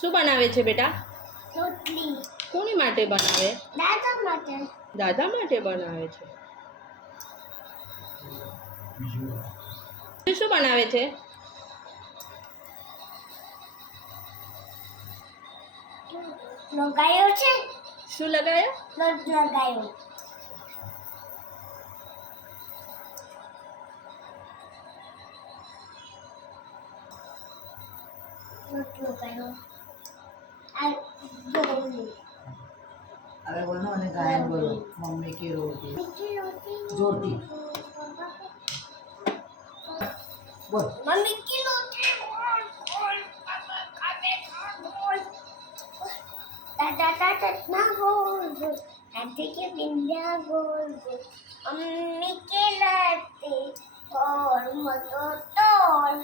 શું બનાવે છે બેટા? રોટલી. કોની માટે બનાવે? દાદા માટે. દાદા માટે બનાવે છે. શું બનાવે છે? લગાયો છે. શું લગાયો? લોટ લગાયો. લોટ લગાયો. આ જોડી. अरे बोलो ना गायन बोलो मम्मी की रोटी जोती बोल मम्मी की रोटी बोल बोल दादा दादा ना बोल बोल दादी के बिंदिया बोल बोल मम्मी के लाते और मतो तोल